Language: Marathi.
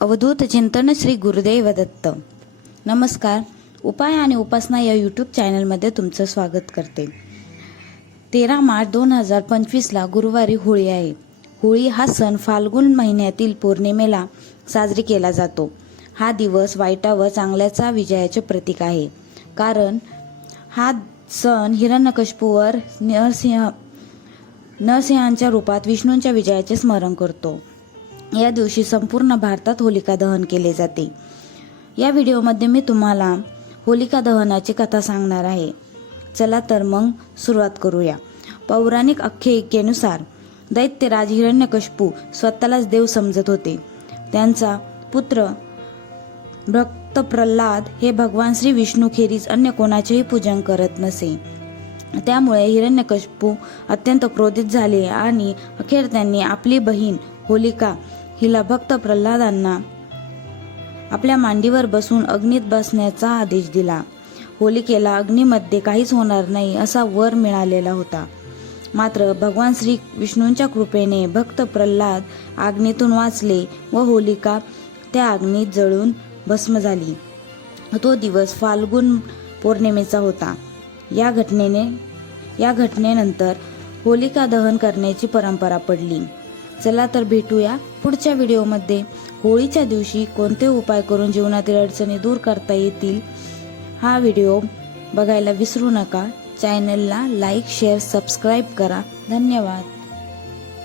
अवधूत चिंतन श्री गुरुदेव दत्त नमस्कार. उपाय आणि उपासना या यूट्यूब चॅनलमध्ये तुमचं स्वागत करते. तेरा मार्च दोन हजार पंचवीसला गुरुवारी होळी आहे. होळी हा सण फाल्गुन महिन्यातील पौर्णिमेला साजरी केला जातो. हा दिवस वाईटावर चांगल्याचा विजयाचे प्रतीक आहे. कारण हा सण हिरण्यकशपूवर नरसिंह नरसिंहांच्या रूपात विष्णूंच्या विजयाचे स्मरण करतो. या दिवशी संपूर्ण भारतात होलिका दहन केले जाते. या व्हिडिओमध्ये मी तुम्हाला होलिका दहनाची कथा सांगणार आहे. चला तर मग सुरुवात करूया. पौराणिक आख्यायिकेनुसार दैत्यराज हिरण्यकशपू स्वतःलाच देव समजत होते. त्यांचा पुत्र भक्त प्रल्हाद हे भगवान श्री विष्णू खेरीज अन्य कोणाचेही पूजन करत नसे. त्यामुळे हिरण्यकशपू अत्यंत क्रोधित झाले आणि अखेर त्यांनी आपली बहीण होलिका हिला भक्त प्रल्हादांना आपल्या मांडीवर बसून अग्नीत बसण्याचा आदेश दिला. होलिकेला अग्नीमध्ये काहीच होणार नाही असा वर मिळालेला होता. मात्र भगवान श्री विष्णूंच्या कृपेने भक्त प्रल्हाद आग्नेतून वाचले व होलिका त्या अग्नीत जळून भस्म झाली. तो दिवस फाल्गुन पौर्णिमेचा होता. या घटनेने या घटनेनंतर होलिका दहन करण्याची परंपरा पडली. चला तर भेटूया पुढच्या व्हिडिओमध्ये. होळीच्या दिवशी कोणते उपाय करून जीवनातील अडचणी दूर करता येतील? हा व्हिडिओ बघायला विसरू नका. चॅनलला लाईक शेअर सबस्क्राईब करा. धन्यवाद.